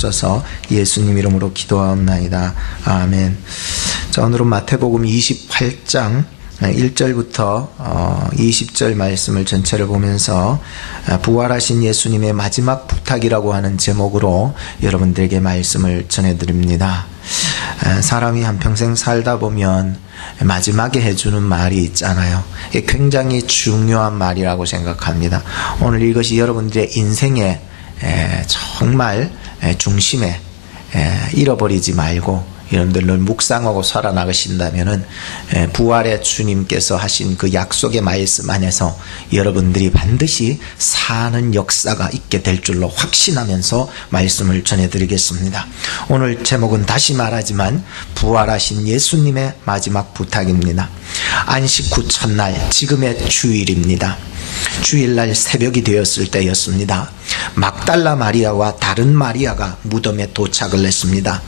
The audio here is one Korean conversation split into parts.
주옵소서. 예수님 이름으로 기도하옵나이다. 아멘. 자, 오늘은 마태복음 28장 1절부터 20절 말씀을 전체를 보면서 부활하신 예수님의 마지막 부탁이라고 하는 제목으로 여러분들에게 말씀을 전해드립니다. 사람이 한평생 살다 보면 마지막에 해주는 말이 있잖아요. 굉장히 중요한 말이라고 생각합니다. 오늘 이것이 여러분들의 인생의 정말 중심에 잃어버리지 말고 여러분들 묵상하고 살아나가신다면은 부활의 주님께서 하신 그 약속의 말씀 안에서 여러분들이 반드시 사는 역사가 있게 될 줄로 확신하면서 말씀을 전해드리겠습니다. 오늘 제목은 다시 말하지만 부활하신 예수님의 마지막 부탁입니다. 안식 후 첫날, 지금의 주일입니다. 주일날 새벽이 되었을 때였습니다. 막달라 마리아와 다른 마리아가 무덤에 도착을 했습니다.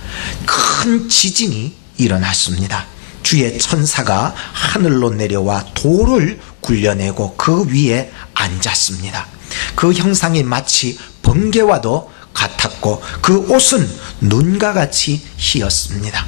큰 지진이 일어났습니다. 주의 천사가 하늘로 내려와 돌을 굴려내고 그 위에 앉았습니다. 그 형상이 마치 번개와도 같았고 그 옷은 눈과 같이 희었습니다.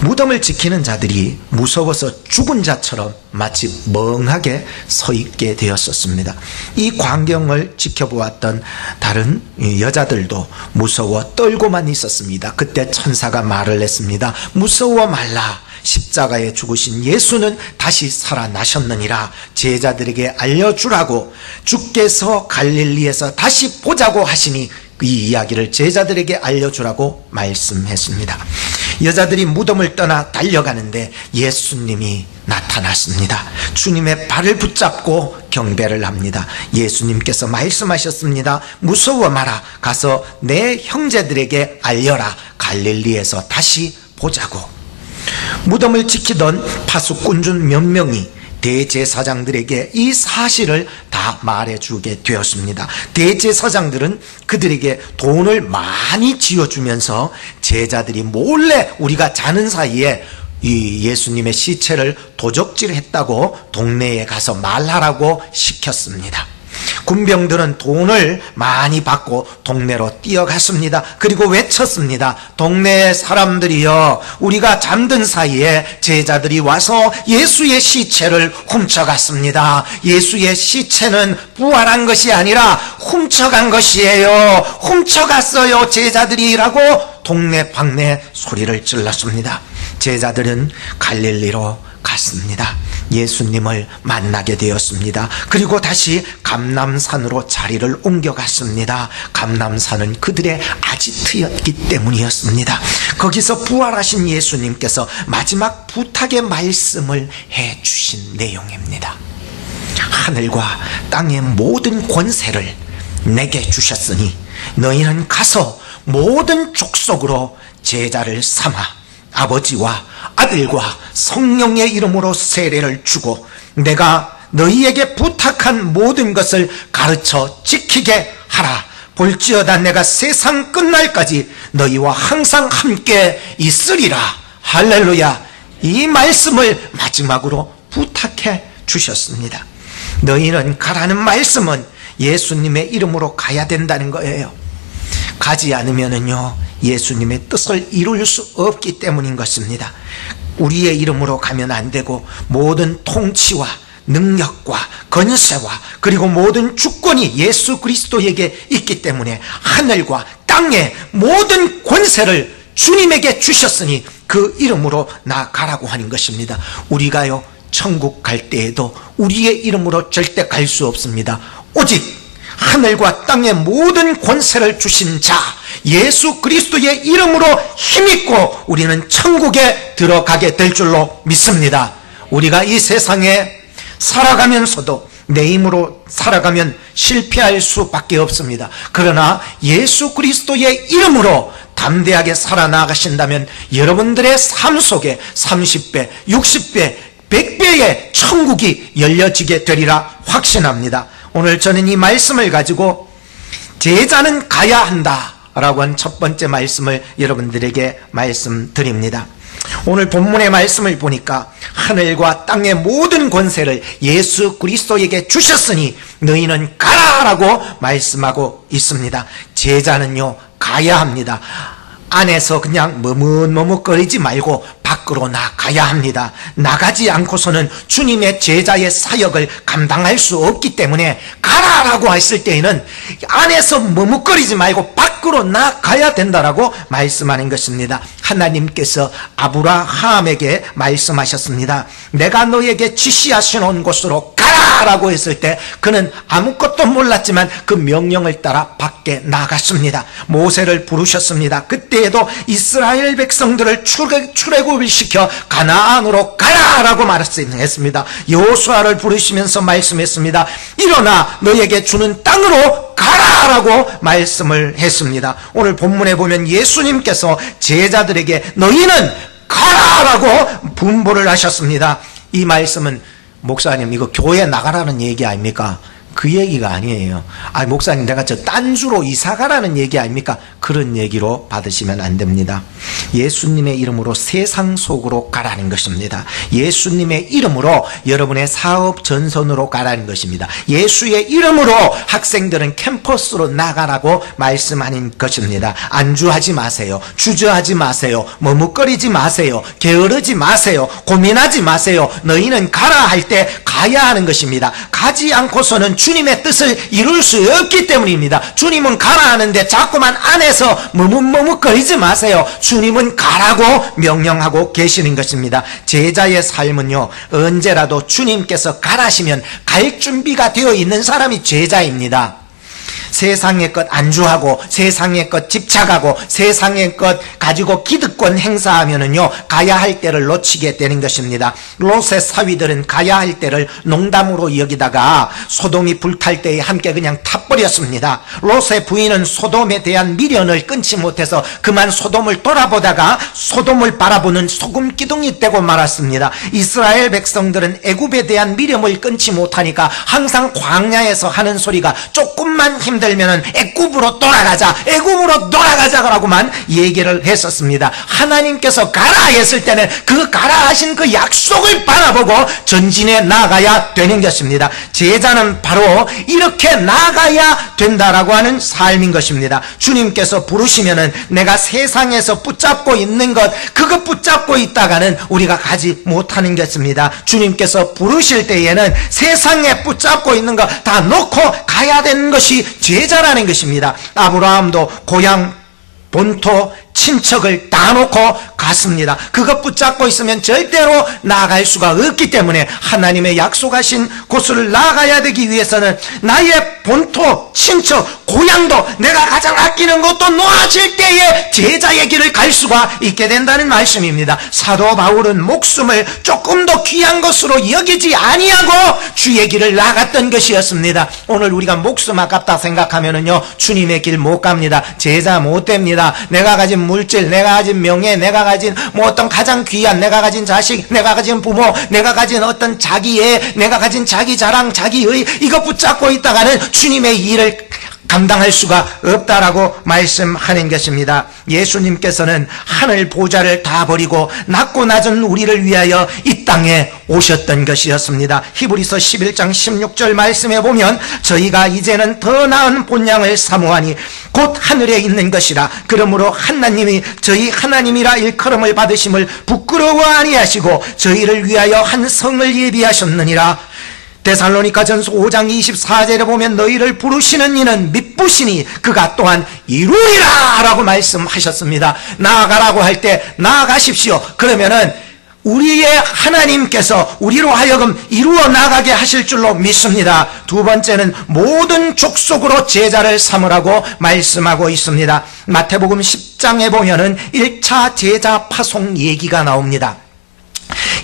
무덤을 지키는 자들이 무서워서 죽은 자처럼 마치 멍하게 서 있게 되었었습니다. 이 광경을 지켜보았던 다른 여자들도 무서워 떨고만 있었습니다. 그때 천사가 말을 했습니다. 무서워 말라. 십자가에 죽으신 예수는 다시 살아나셨느니라. 제자들에게 알려주라고, 주께서 갈릴리에서 다시 보자고 하시니 이 이야기를 제자들에게 알려주라고 말씀했습니다. 여자들이 무덤을 떠나 달려가는데 예수님이 나타났습니다. 주님의 발을 붙잡고 경배를 합니다. 예수님께서 말씀하셨습니다. 무서워 마라. 가서 내 형제들에게 알려라. 갈릴리에서 다시 보자고. 무덤을 지키던 파수꾼중 몇 명이 대제사장들에게 이 사실을 다 말해주게 되었습니다. 대제사장들은 그들에게 돈을 많이 쥐어주면서 제자들이 몰래 우리가 자는 사이에 이 예수님의 시체를 도적질했다고 동네에 가서 말하라고 시켰습니다. 군병들은 돈을 많이 받고 동네로 뛰어갔습니다. 그리고 외쳤습니다. 동네 사람들이여, 우리가 잠든 사이에 제자들이 와서 예수의 시체를 훔쳐갔습니다. 예수의 시체는 부활한 것이 아니라 훔쳐간 것이에요. 훔쳐갔어요 제자들이라고 동네 방네 소리를 질렀습니다. 제자들은 갈릴리로 갔습니다. 예수님을 만나게 되었습니다. 그리고 다시 감람산으로 자리를 옮겨갔습니다. 감람산은 그들의 아지트였기 때문이었습니다. 거기서 부활하신 예수님께서 마지막 부탁의 말씀을 해주신 내용입니다. 하늘과 땅의 모든 권세를 내게 주셨으니 너희는 가서 모든 족속으로 제자를 삼아 아버지와 아들과 성령의 이름으로 세례를 주고 내가 너희에게 부탁한 모든 것을 가르쳐 지키게 하라. 볼지어다 내가 세상 끝날까지 너희와 항상 함께 있으리라. 할렐루야. 이 말씀을 마지막으로 부탁해 주셨습니다. 너희는 가라는 말씀은 예수님의 이름으로 가야 된다는 거예요. 가지 않으면은요 예수님의 뜻을 이룰 수 없기 때문인 것입니다. 우리의 이름으로 가면 안 되고 모든 통치와 능력과 권세와 그리고 모든 주권이 예수 그리스도에게 있기 때문에 하늘과 땅의 모든 권세를 주님에게 주셨으니 그 이름으로 나가라고 하는 것입니다. 우리가요 천국 갈 때에도 우리의 이름으로 절대 갈 수 없습니다. 오직 하늘과 땅의 모든 권세를 주신 자 예수 그리스도의 이름으로 힘입고 우리는 천국에 들어가게 될 줄로 믿습니다. 우리가 이 세상에 살아가면서도 내 힘으로 살아가면 실패할 수밖에 없습니다. 그러나 예수 그리스도의 이름으로 담대하게 살아나가신다면 여러분들의 삶 속에 30배, 60배, 100배의 천국이 열려지게 되리라 확신합니다. 오늘 저는 이 말씀을 가지고 제자는 가야 한다 라고 한 첫 번째 말씀을 여러분들에게 말씀드립니다. 오늘 본문의 말씀을 보니까 하늘과 땅의 모든 권세를 예수 그리스도에게 주셨으니 너희는 가라라고 말씀하고 있습니다. 제자는요 가야 합니다. 안에서 그냥 머뭇머뭇거리지 말고 밖으로 나가야 합니다. 나가지 않고서는 주님의 제자의 사역을 감당할 수 없기 때문에 가라라고 했을 때에는 안에서 머뭇거리지 말고 밖으로 나가야 된다라고 말씀하는 것입니다. 하나님께서 아브라함에게 말씀하셨습니다. 내가 너에게 지시하시는 곳으로 가라라고 했을 때 그는 아무것도 몰랐지만 그 명령을 따라 밖에 나갔습니다. 모세를 부르셨습니다. 그때에도 이스라엘 백성들을 출애굽을 시켜 가나안으로 가라라고 말했습니다. 여호수아를 부르시면서 말씀했습니다. 일어나 너에게 주는 땅으로 가라라고 말씀을 했습니다. 오늘 본문에 보면 예수님께서 제자들에게 너희는 가라라고 분부를 하셨습니다. 이 말씀은 목사님 이거 교회 나가라는 얘기 아닙니까? 그 얘기가 아니에요. 목사님 내가 저 딴주로 이사가라는 얘기 아닙니까? 그런 얘기로 받으시면 안 됩니다. 예수님의 이름으로 세상 속으로 가라는 것입니다. 예수님의 이름으로 여러분의 사업 전선으로 가라는 것입니다. 예수의 이름으로 학생들은 캠퍼스로 나가라고 말씀하는 것입니다. 안주하지 마세요. 주저하지 마세요. 머뭇거리지 마세요. 게으르지 마세요. 고민하지 마세요. 너희는 가라 할 때 가야 하는 것입니다. 가지 않고서는 주님의 뜻을 이룰 수 없기 때문입니다. 주님은 가라 하는데 자꾸만 안에서 머뭇머뭇거리지 마세요. 주님은 가라고 명령하고 계시는 것입니다. 제자의 삶은요, 언제라도 주님께서 가라시면 갈 준비가 되어 있는 사람이 제자입니다. 세상의 것 안주하고 세상의 것 집착하고 세상의 것 가지고 기득권 행사하면은요 가야 할 때를 놓치게 되는 것입니다. 롯의 사위들은 가야 할 때를 농담으로 여기다가 소돔이 불탈 때에 함께 그냥 타버렸습니다. 롯의 부인은 소돔에 대한 미련을 끊지 못해서 그만 소돔을 돌아보다가 소돔을 바라보는 소금 기둥이 되고 말았습니다. 이스라엘 백성들은 애굽에 대한 미련을 끊지 못하니까 항상 광야에서 하는 소리가 조금만 힘들면은 애굽으로 돌아가자, 애굽으로 돌아가자라고만 얘기를 했었습니다. 하나님께서 가라 했을 때는 그 가라 하신 그 약속을 바라보고 전진해 나가야 되는 것입니다. 제자는 바로 이렇게 나가야 된다라고 하는 삶인 것입니다. 주님께서 부르시면은 내가 세상에서 붙잡고 있는 것, 그거 붙잡고 있다가는 우리가 가지 못하는 것입니다. 주님께서 부르실 때에는 세상에 붙잡고 있는 거 다 놓고 가야 되는 것이 제자라는 것입니다. 아브라함도 고향 본토 친척을 다 놓고 갔습니다. 그것 붙잡고 있으면 절대로 나아갈 수가 없기 때문에 하나님의 약속하신 곳을 나아가야 되기 위해서는 나의 본토 친척 고향도 내가 가장 아끼는 것도 놓아질 때에 제자의 길을 갈 수가 있게 된다는 말씀입니다. 사도 바울은 목숨을 조금 더 귀한 것으로 여기지 아니하고 주의 길을 나갔던 것이었습니다. 오늘 우리가 목숨 아깝다 생각하면은요 주님의 길 못 갑니다. 제자 못 됩니다. 내가 가진 물질, 내가 가진 명예, 내가 가진 뭐 어떤 가장 귀한, 내가 가진 자식, 내가 가진 부모, 내가 가진 어떤 자기애, 내가 가진 자기 자랑, 자기의 이거 붙잡고 있다가는 주님의 일을 감당할 수가 없다라고 말씀하는 것입니다. 예수님께서는 하늘 보좌를 다 버리고 낮고 낮은 우리를 위하여 이 땅에 오셨던 것이었습니다. 히브리서 11장 16절 말씀에 보면 저희가 이제는 더 나은 본향을 사모하니 곧 하늘에 있는 것이라. 그러므로 하나님이 저희 하나님이라 일컬음을 받으심을 부끄러워 아니하시고 저희를 위하여 한 성을 예비하셨느니라. 데살로니가전서 5장 24절에 보면 너희를 부르시는 이는 미쁘시니 그가 또한 이루리라 라고 말씀하셨습니다. 나아가라고 할 때 나아가십시오. 그러면은 우리의 하나님께서 우리로 하여금 이루어 나가게 하실 줄로 믿습니다. 두 번째는 모든 족속으로 제자를 삼으라고 말씀하고 있습니다. 마태복음 10장에 보면은 1차 제자 파송 얘기가 나옵니다.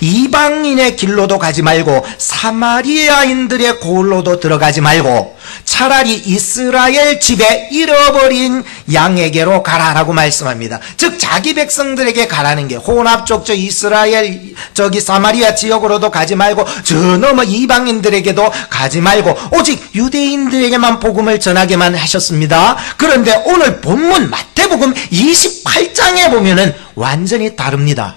이방인의 길로도 가지 말고 사마리아인들의 골로도 들어가지 말고 차라리 이스라엘 집에 잃어버린 양에게로 가라라고 말씀합니다. 즉 자기 백성들에게 가라는 게 혼합족 저 이스라엘 저기 사마리아 지역으로도 가지 말고 저 너머 이방인들에게도 가지 말고 오직 유대인들에게만 복음을 전하게만 하셨습니다. 그런데 오늘 본문 마태복음 28장에 보면은 완전히 다릅니다.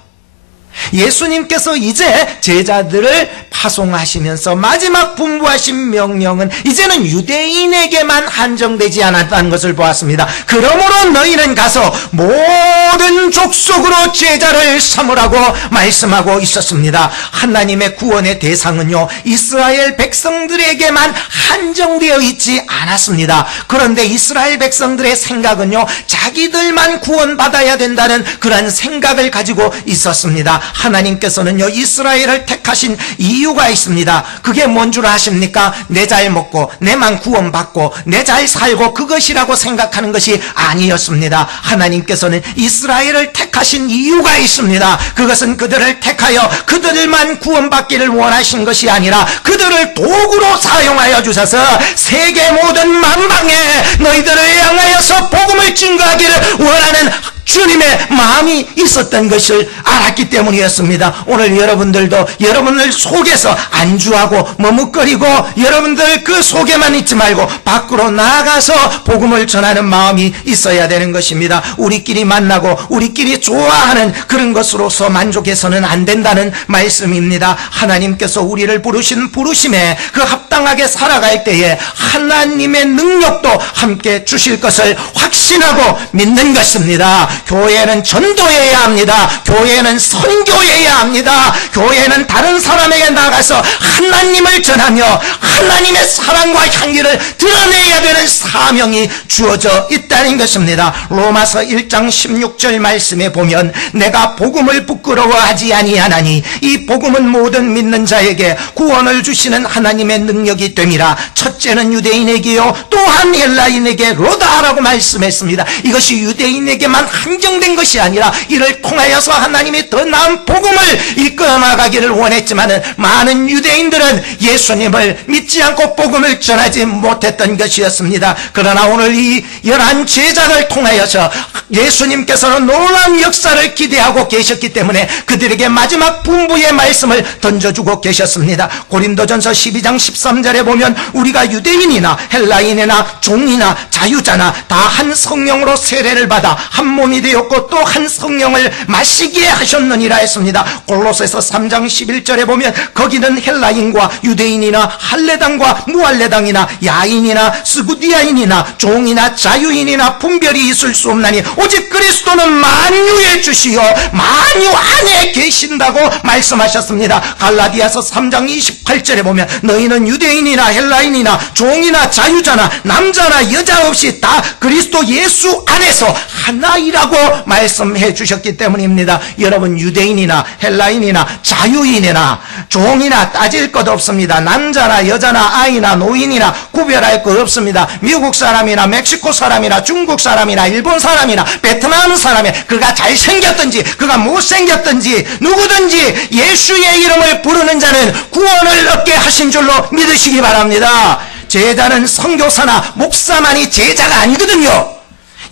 예수님께서 이제 제자들을 파송하시면서 마지막 분부하신 명령은 이제는 유대인에게만 한정되지 않았다는 것을 보았습니다. 그러므로 너희는 가서 모든 족속으로 제자를 삼으라고 말씀하고 있었습니다. 하나님의 구원의 대상은요, 이스라엘 백성들에게만 한정되어 있지 않았습니다. 그런데 이스라엘 백성들의 생각은요, 자기들만 구원받아야 된다는 그런 생각을 가지고 있었습니다. 하나님께서는요, 이스라엘을 택하신 이유가 있습니다. 그게 뭔 줄 아십니까? 내 잘 먹고 내만 구원받고 내 잘 살고 그것이라고 생각하는 것이 아니었습니다. 하나님께서는 이스라엘을 택하신 이유가 있습니다. 그것은 그들을 택하여 그들만 구원받기를 원하신 것이 아니라 그들을 도구로 사용하여 주셔서 세계 모든 만방에 너희들을 향하여서 복음을 증거하기를 원하는 주님의 마음이 있었던 것을 알았기 때문이었습니다. 오늘 여러분들도 여러분들 속에서 안주하고 머뭇거리고 여러분들 그 속에만 있지 말고 밖으로 나가서 복음을 전하는 마음이 있어야 되는 것입니다. 우리끼리 만나고 우리끼리 좋아하는 그런 것으로서 만족해서는 안 된다는 말씀입니다. 하나님께서 우리를 부르신 부르심에 그 합당하게 살아갈 때에 하나님의 능력도 함께 주실 것을 확신하고 믿는 것입니다. 교회는 전도해야 합니다. 교회는 선교해야 합니다. 교회는 다른 사람에게 나가서 하나님을 전하며 하나님의 사랑과 향기를 드러내야 되는 사명이 주어져 있다는 것입니다. 로마서 1장 16절 말씀에 보면 내가 복음을 부끄러워하지 아니하나니 이 복음은 모든 믿는 자에게 구원을 주시는 하나님의 능력이 됨이라. 첫째는 유대인에게요 또한 헬라인에게로다라고 말씀했습니다. 이것이 유대인에게만 한정된 것이 아니라 이를 통하여서 하나님이 더 나은 복음을 이끌어 나가기를 원했지만 많은 유대인들은 예수님을 믿지 않고 복음을 전하지 못했던 것이었습니다. 그러나 오늘 이 11 제자를 통하여서 예수님께서는 놀라운 역사를 기대하고 계셨기 때문에 그들에게 마지막 분부의 말씀을 던져주고 계셨습니다. 고린도전서 12장 13절에 보면 우리가 유대인이나 헬라인이나 종이나 자유자나 다 한 성령으로 세례를 받아 한 몸이 되었고 또 한 성령을 마시기에 하셨느니라 했습니다. 골로새서 3장 11절에 보면 거기는 헬라인과 유대인이나 할레당과 무할레당이나 야인이나 스구디아인이나 종이나 자유인이나 분별이 있을 수 없나니 오직 그리스도는 만유의 주시요 만유 안에 계신다고 말씀하셨습니다. 갈라디아서 3장 28절에 보면 너희는 유대인이나 헬라인이나 종이나 자유자나 남자나 여자 없이 다 그리스도 예수 안에서 하나이라고 말씀해 주셨기 때문입니다. 여러분 유대인이나 헬라인이나 자유인이나 종이나 따질 것 없습니다. 남자나 여자나 아이나 노인이나 구별할 것 없습니다. 미국 사람이나 멕시코 사람이나 중국 사람이나 일본 사람이나 베트남 사람이 그가 잘생겼든지 그가 못생겼든지 누구든지 예수의 이름을 부르는 자는 구원을 얻게 하신 줄로 믿으시기 바랍니다. 제자는 선교사나 목사만이 제자가 아니거든요.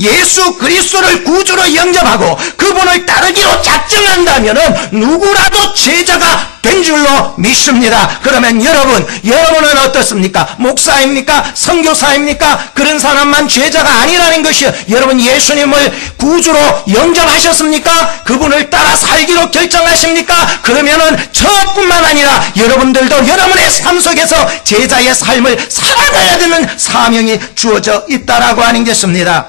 예수 그리스도를 구주로 영접하고 그분을 따르기로 작정한다면 누구라도 제자가 된 줄로 믿습니다. 그러면 여러분은 어떻습니까? 목사입니까? 선교사입니까? 그런 사람만 제자가 아니라는 것이요. 여러분 예수님을 구주로 영접하셨습니까? 그분을 따라 살기로 결정하십니까? 그러면은 저뿐만 아니라 여러분들도 여러분의 삶 속에서 제자의 삶을 살아가야 되는 사명이 주어져 있다라고 하는 것입니다.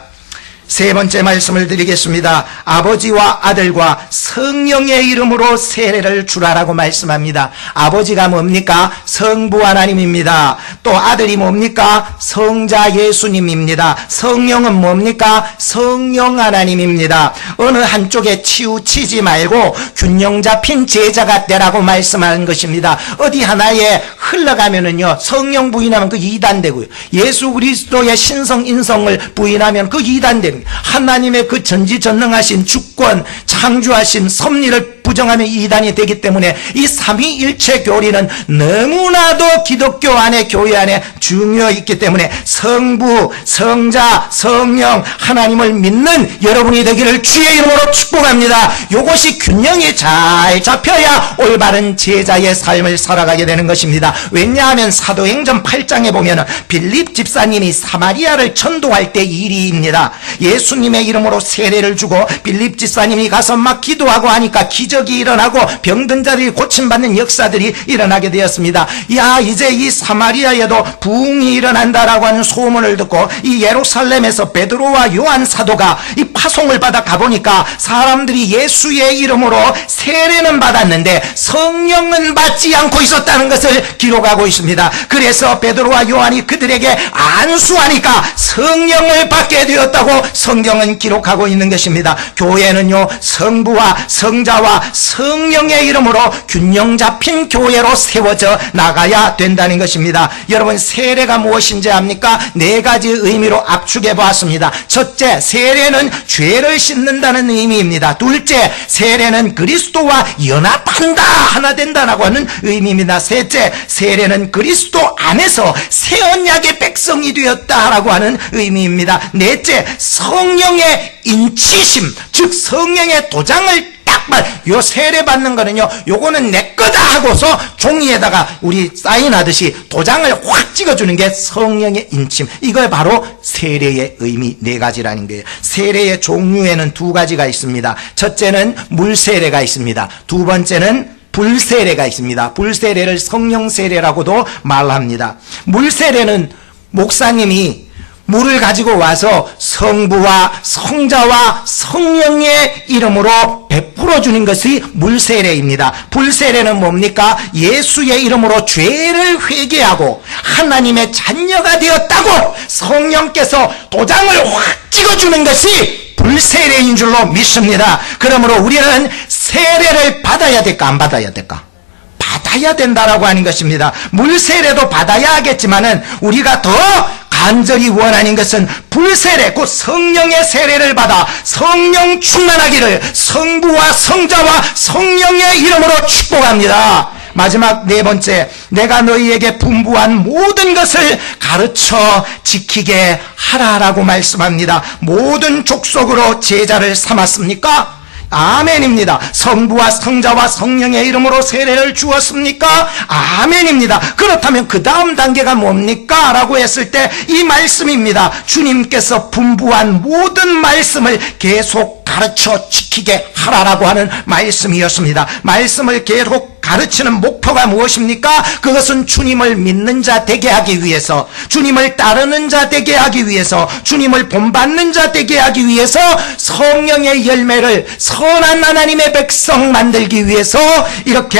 세 번째 말씀을 드리겠습니다. 아버지와 아들과 성령의 이름으로 세례를 주라라고 말씀합니다. 아버지가 뭡니까? 성부 하나님입니다. 또 아들이 뭡니까? 성자 예수님입니다. 성령은 뭡니까? 성령 하나님입니다. 어느 한쪽에 치우치지 말고 균형 잡힌 제자가 되라고 말씀하는 것입니다. 어디 하나에 흘러가면은요 성령 부인하면 그 이단되고요, 예수 그리스도의 신성 인성을 부인하면 그 이단됩니다. 하나님의 그 전지전능하신 주권, 창조하신 섭리를 부정하면 이단이 되기 때문에 이 삼위일체 교리는 너무나도 기독교 안에 교회 안에 중요해 있기 때문에 성부, 성자, 성령 하나님을 믿는 여러분이 되기를 주의 이름으로 축복합니다. 이것이 균형이 잘 잡혀야 올바른 제자의 삶을 살아가게 되는 것입니다. 왜냐하면 사도행전 8장에 보면 빌립 집사님이 사마리아를 전도할 때 일이입니다. 예수님의 이름으로 세례를 주고 빌립 지사님이 가서 막 기도하고 하니까 기적이 일어나고 병든 자들이 고침받는 역사들이 일어나게 되었습니다. 야, 이제 이 사마리아에도 부흥이 일어난다라고 하는 소문을 듣고 이 예루살렘에서 베드로와 요한 사도가 이 파송을 받아 가보니까 사람들이 예수의 이름으로 세례는 받았는데 성령은 받지 않고 있었다는 것을 기록하고 있습니다. 그래서 베드로와 요한이 그들에게 안수하니까 성령을 받게 되었다고 성경은 기록하고 있는 것입니다. 교회는요, 성부와 성자와 성령의 이름으로 균형 잡힌 교회로 세워져 나가야 된다는 것입니다. 여러분, 세례가 무엇인지 압니까? 네 가지 의미로 압축해 보았습니다. 첫째, 세례는 죄를 씻는다는 의미입니다. 둘째, 세례는 그리스도와 연합한다, 하나 된다라고 하는 의미입니다. 셋째, 세례는 그리스도 안에서 새 언약의 백성이 되었다라고 하는 의미입니다. 넷째, 성령의 인치심, 즉 성령의 도장을 요 세례 받는 거는요, 요거는 내 거다 하고서 종이에다가 우리 사인하듯이 도장을 확 찍어주는 게 성령의 인침. 이걸 바로 세례의 의미 네 가지라는 거예요. 세례의 종류에는 두 가지가 있습니다. 첫째는 물세례가 있습니다. 두 번째는 불세례가 있습니다. 불세례를 성령세례라고도 말합니다. 물세례는 목사님이 물을 가지고 와서 성부와 성자와 성령의 이름으로 베풀어 주는 것이 물세례입니다. 불세례는 뭡니까? 예수의 이름으로 죄를 회개하고 하나님의 자녀가 되었다고 성령께서 도장을 확 찍어주는 것이 불세례인 줄로 믿습니다. 그러므로 우리는 세례를 받아야 될까, 안 받아야 될까? 받아야 된다라고 하는 것입니다. 물세례도 받아야 하겠지만은 우리가 더 간절히 원하는 것은 불세례, 곧 성령의 세례를 받아 성령 충만하기를 성부와 성자와 성령의 이름으로 축복합니다. 마지막 네 번째, 내가 너희에게 분부한 모든 것을 가르쳐 지키게 하라라고 말씀합니다. 모든 족속으로 제자를 삼았습니까? 아멘입니다. 성부와 성자와 성령의 이름으로 세례를 주었습니까? 아멘입니다. 그렇다면 그 다음 단계가 뭡니까? 라고 했을 때 이 말씀입니다. 주님께서 분부한 모든 말씀을 계속 가르쳐 지키게 하라라고 하는 말씀이었습니다. 말씀을 계속 가르치는 목표가 무엇입니까? 그것은 주님을 믿는 자 되게 하기 위해서, 주님을 따르는 자 되게 하기 위해서, 주님을 본받는 자 되게 하기 위해서 성령의 열매를 선한 하나님의 백성 만들기 위해서 이렇게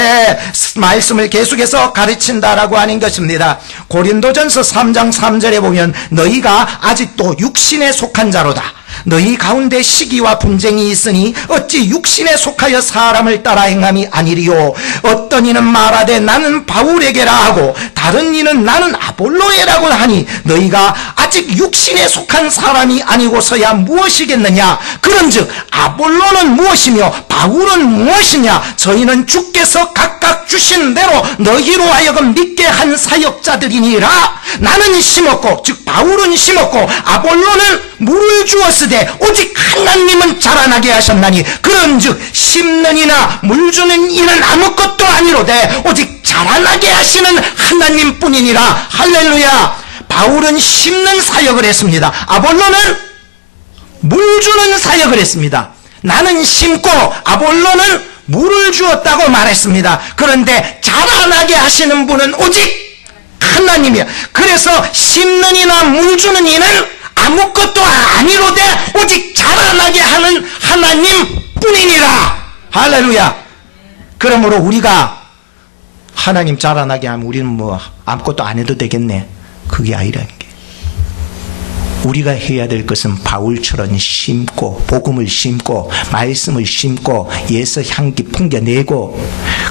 말씀을 계속해서 가르친다라고 하는 것입니다. 고린도전서 3장 3절에 보면 너희가 아직도 육신에 속한 자로다. 너희 가운데 시기와 분쟁이 있으니 어찌 육신에 속하여 사람을 따라 행함이 아니리요. 어떤 이는 말하되 나는 바울에게라 하고 다른 이는 나는 아볼로에라고 하니 너희가 아직 육신에 속한 사람이 아니고서야 무엇이겠느냐. 그런즉 아볼로는 무엇이며 바울은 무엇이냐. 저희는 주께서 각각 주신 대로 너희로 하여금 믿게 한 사역자들이니라. 나는 심었고, 즉 바울은 심었고 아볼로는 물을 주었으되 오직 하나님은 자라나게 하셨나니 그런즉 심는 이나 물 주는 이는 아무것도 아니로되 오직 자라나게 하시는 하나님뿐이니라. 할렐루야. 바울은 심는 사역을 했습니다. 아볼로는 물 주는 사역을 했습니다. 나는 심고 아볼로는 물을 주었다고 말했습니다. 그런데 자라나게 하시는 분은 오직 하나님이야. 그래서 심는 이나 물 주는 이는 아무것도 아니로되 오직 자라나게 하는 하나님뿐이니라. 할렐루야. 그러므로 우리가 하나님 자라나게 하면 우리는 뭐 아무것도 안 해도 되겠네. 그게 아니라는 게, 우리가 해야 될 것은 바울처럼 심고 복음을 심고 말씀을 심고 예수 향기 풍겨내고,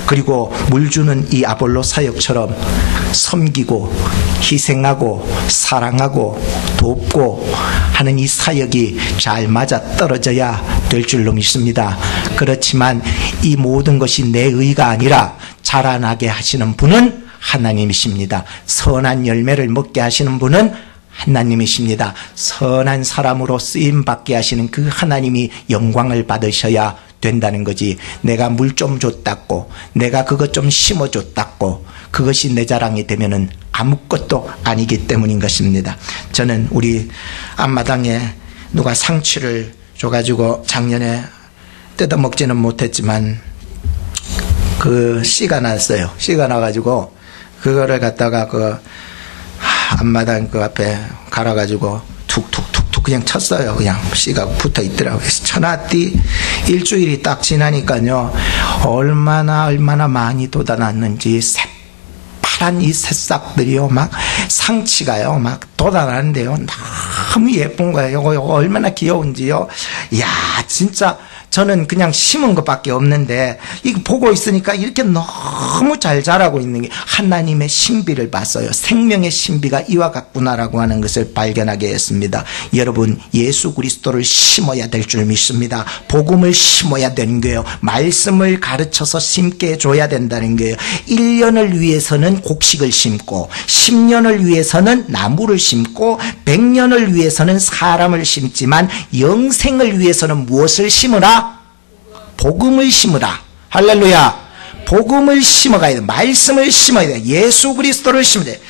그리고 물 주는 이 아볼로 사역처럼 섬기고 희생하고 사랑하고 돕고 하는 이 사역이 잘 맞아 떨어져야 될 줄로 믿습니다. 그렇지만 이 모든 것이 내 의가 아니라 자라나게 하시는 분은 하나님이십니다. 선한 열매를 먹게 하시는 분은 하나님이십니다. 선한 사람으로 쓰임받게 하시는 그 하나님이 영광을 받으셔야 된다는 거지. 내가 물 좀 줬다고, 내가 그것 좀 심어줬다고 그것이 내 자랑이 되면은 아무것도 아니기 때문인 것입니다. 저는 우리 앞마당에 누가 상추를 줘가지고 작년에 뜯어먹지는 못했지만 그 씨가 났어요. 씨가 나가지고 그거를 갖다가 그 앞마당 그 앞에 갈아가지고 툭툭툭툭 그냥 쳤어요. 그냥 씨가 붙어 있더라고요. 쳐놨디 일주일이 딱 지나니까요, 얼마나 많이 돋아났는지 새파란 이 새싹들이요, 막 상치가요 막 돋아나는데요, 너무 예쁜 거예요. 요거 얼마나 귀여운지요. 이야, 진짜 저는 그냥 심은 것밖에 없는데 이거 보고 있으니까 이렇게 너무 잘 자라고 있는 게 하나님의 신비를 봤어요. 생명의 신비가 이와 같구나라고 하는 것을 발견하게 했습니다. 여러분, 예수 그리스도를 심어야 될 줄 믿습니다. 복음을 심어야 되는 거예요. 말씀을 가르쳐서 심게 해줘야 된다는 거예요. 1년을 위해서는 곡식을 심고 10년을 위해서는 나무를 심고 100년을 위해서는 사람을 심지만 영생을 위해서는 무엇을 심으라? 복음을 심으라. 할렐루야. 복음을 심어가야 돼. 말씀을 심어야 돼. 예수 그리스도를 심어야 돼.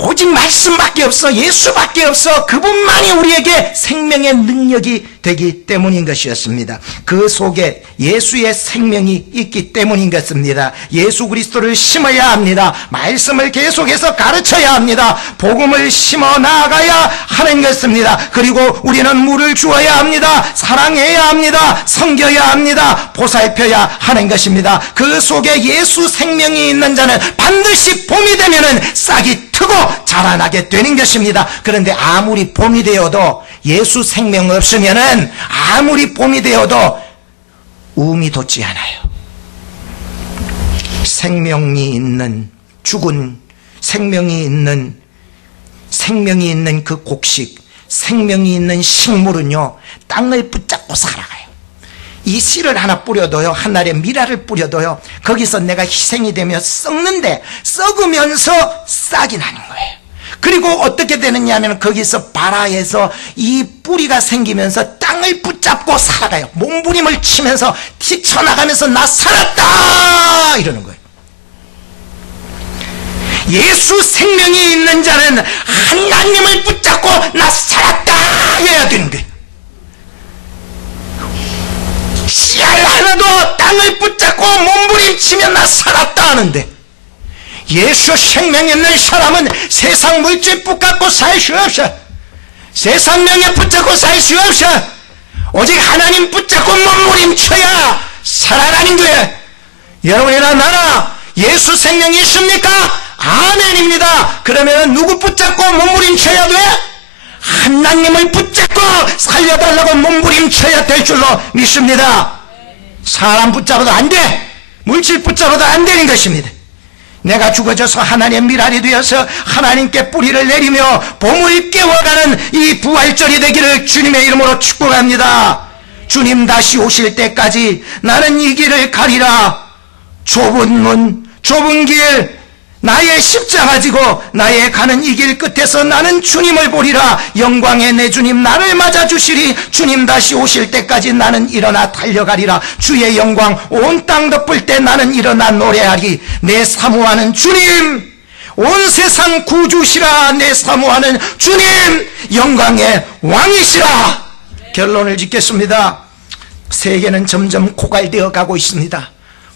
오직 말씀밖에 없어. 예수밖에 없어. 그분만이 우리에게 생명의 능력이 되기 때문인 것이었습니다. 그 속에 예수의 생명이 있기 때문인 것입니다. 예수 그리스도를 심어야 합니다. 말씀을 계속해서 가르쳐야 합니다. 복음을 심어 나가야 하는 것입니다. 그리고 우리는 물을 주어야 합니다. 사랑해야 합니다. 섬겨야 합니다. 보살펴야 하는 것입니다. 그 속에 예수 생명이 있는 자는 반드시 봄이 되면은 싹이 트고 자라나게 되는 것입니다. 그런데 아무리 봄이 되어도 예수 생명 없으면은 아무리 봄이 되어도 우음이 돋지 않아요. 생명이 있는, 죽은 생명이 있는 그 곡식, 생명이 있는 식물은요, 땅을 붙잡고 살아가요. 이 씨를 하나 뿌려도요, 한 알의 미라를 뿌려도요, 거기서 내가 희생이 되며 썩는데 썩으면서 싹이 나는 거예요. 그리고 어떻게 되느냐 하면 거기서 발아에서 이 뿌리가 생기면서 땅을 붙잡고 살아가요. 몸부림을 치면서 튀쳐나가면서 나 살았다 이러는 거예요. 예수 생명이 있는 자는 하나님을 붙잡고 나 살았다 해야 되는 거예요. 씨알 하나도 땅을 붙잡고 몸부림치면 나 살았다 하는데, 예수 생명 있는 사람은 세상 물질 붙잡고 살 수 없어. 세상 명예 붙잡고 살 수 없어. 오직 하나님 붙잡고 몸부림쳐야 살아나는 거야. 여러분이나 나나 예수 생명이 있습니까? 아멘입니다. 그러면 누구 붙잡고 몸부림쳐야 돼? 하나님을 붙잡고 살려달라고 몸부림쳐야 될 줄로 믿습니다. 사람 붙잡아도 안 돼. 물질 붙잡아도 안 되는 것입니다. 내가 죽어져서 하나님의 미랄이 되어서 하나님께 뿌리를 내리며 봄을 깨워가는 이 부활절이 되기를 주님의 이름으로 축복합니다. 주님 다시 오실 때까지 나는 이 길을 가리라. 좁은 문, 좁은 길, 나의 십자가 지고 나의 가는 이 길 끝에서 나는 주님을 보리라. 영광의 내 주님 나를 맞아주시리. 주님 다시 오실 때까지 나는 일어나 달려가리라. 주의 영광 온 땅 덮을 때 나는 일어나 노래하리. 내 사모하는 주님, 온 세상 구주시라. 내 사모하는 주님, 영광의 왕이시라. 결론을 짓겠습니다. 세계는 점점 고갈되어 가고 있습니다.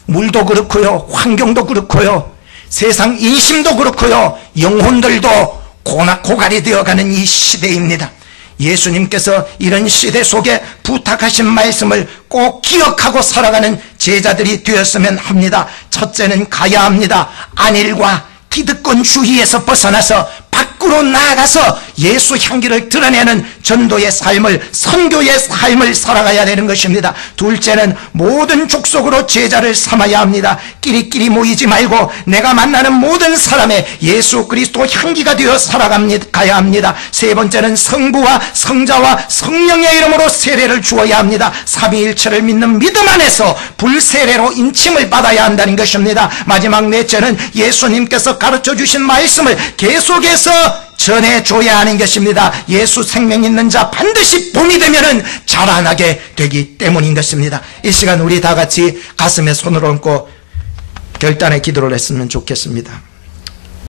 물도 그렇고요, 환경도 그렇고요, 세상 인심도 그렇고요, 영혼들도 고갈이 되어가는 이 시대입니다. 예수님께서 이런 시대 속에 부탁하신 말씀을 꼭 기억하고 살아가는 제자들이 되었으면 합니다. 첫째는 가야 합니다. 안일과 기득권 주의에서 벗어나서 밖으로 나아가서 예수 향기를 드러내는 전도의 삶을, 선교의 삶을 살아가야 되는 것입니다. 둘째는 모든 족속으로 제자를 삼아야 합니다. 끼리끼리 모이지 말고 내가 만나는 모든 사람의 예수 그리스도 향기가 되어 살아가야 합니다. 세 번째는 성부와 성자와 성령의 이름으로 세례를 주어야 합니다. 삼위일체를 믿는 믿음 안에서 불세례로 인침을 받아야 한다는 것입니다. 마지막 넷째는 예수님께서 가르쳐 주신 말씀을 계속해서 전해줘야 하는 것입니다. 예수 생명 있는 자 반드시 봄이 되면은 자라나게 되기 때문인 것입니다. 이 시간 우리 다 같이 가슴에 손을 얹고 결단의 기도를 했으면 좋겠습니다.